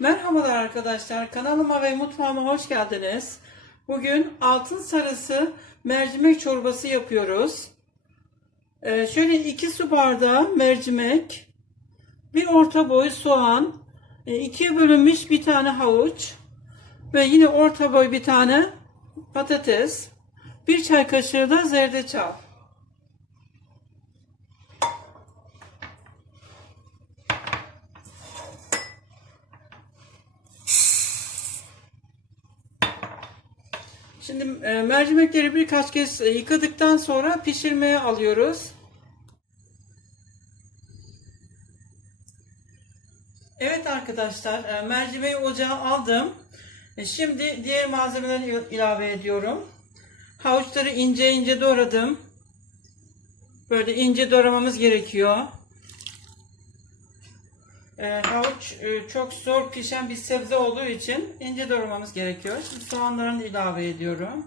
Merhabalar arkadaşlar. Kanalıma ve mutfağıma hoş geldiniz. Bugün altın sarısı mercimek çorbası yapıyoruz. Ee, şöyle 2 su bardağı mercimek, bir orta boy soğan, e, ikiye bölünmüş bir tane havuç ve yine orta boy bir tane patates, bir çay kaşığı da zerdeçal. Şimdi e, mercimekleri birkaç kez e, yıkadıktan sonra pişirmeye alıyoruz. Evet arkadaşlar e, mercimeği ocağa aldım. Şimdi diğer malzemeleri il- ilave ediyorum. Havuçları ince ince doğradım. Böyle ince doğramamız gerekiyor. E, havuç e, çok zor pişen bir sebze olduğu için ince doğramamız gerekiyor. Şimdi soğanlarını ilave ediyorum.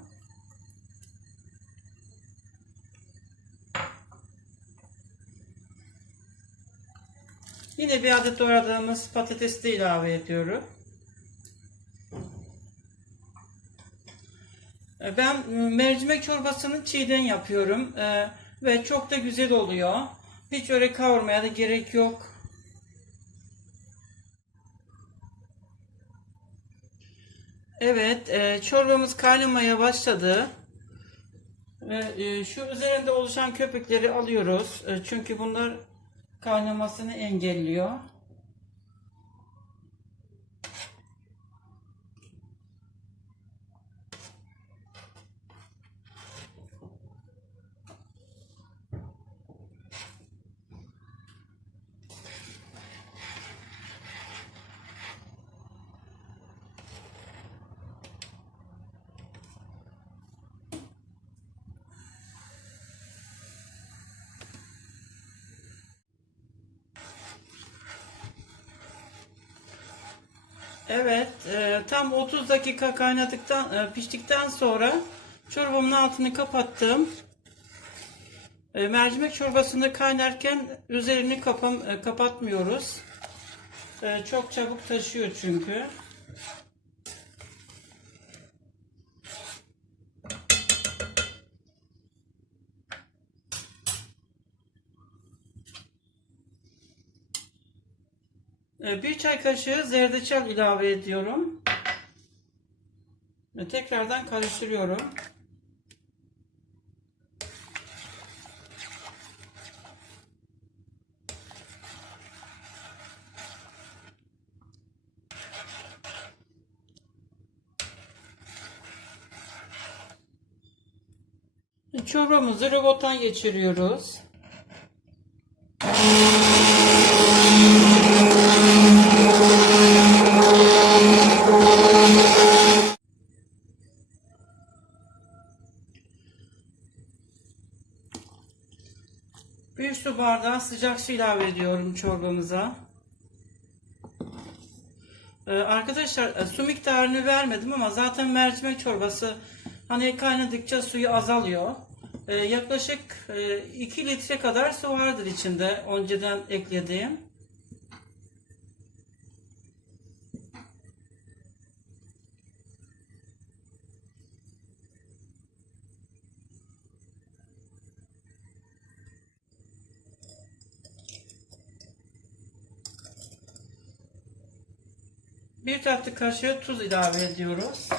Yine bir adet doğradığımız patatesi de ilave ediyorum. E, Ben mercimek çorbasını çiğden yapıyorum E, ve çok da güzel oluyor. Hiç öyle kavurmaya da gerek yok. Evet, e, çorbamız kaynamaya başladı. Ve e, şu üzerinde oluşan köpükleri alıyoruz. E, çünkü bunlar kaynamasını engelliyor. Evet, e, tam 30 dakika kaynadıktan, e, piştikten sonra çorbamın altını kapattım. E, mercimek çorbasını kaynarken üzerini kapam, e, kapatmıyoruz. E, çok çabuk taşıyor çünkü. Bir çay kaşığı zerdeçal ilave ediyorum. Ve tekrardan karıştırıyorum. Çorbamızı robottan geçiriyoruz. Bir su bardağı sıcak su ilave ediyorum çorbamıza. Ee, arkadaşlar e, su miktarını vermedim ama zaten mercimek çorbası hani kaynadıkça suyu azalıyor. Ee, yaklaşık 2 litre kadar su vardır içinde önceden eklediğim. Bir tatlı kaşığı tuz ilave ediyoruz.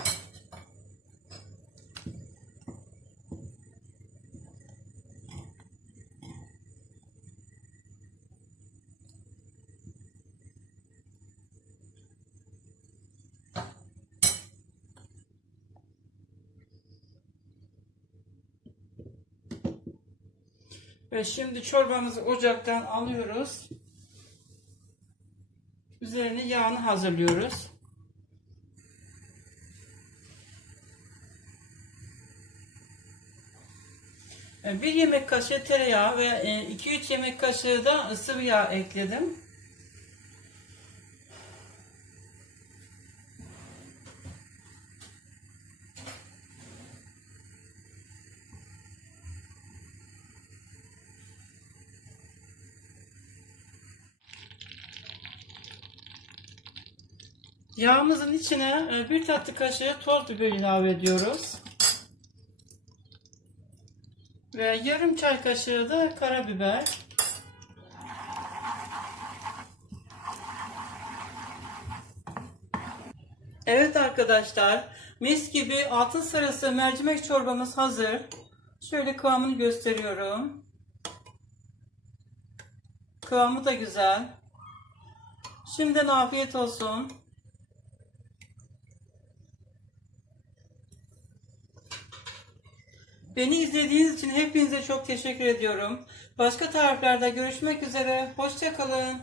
Ve şimdi çorbamızı ocaktan alıyoruz. Üzerine yağını hazırlıyoruz. E, Bir yemek kaşığı tereyağı ve 2-3 yemek kaşığı da sıvı yağ ekledim. Yağımızın içine e, bir tatlı kaşığı toz biber ilave ediyoruz. Ve yarım çay kaşığı da karabiber. Evet arkadaşlar, mis gibi altın sarısı mercimek çorbamız hazır. Şöyle kıvamını gösteriyorum. Kıvamı da güzel. Şimdiden afiyet olsun. Beni izlediğiniz için hepinize çok teşekkür ediyorum. Başka tariflerde görüşmek üzere. Hoşçakalın.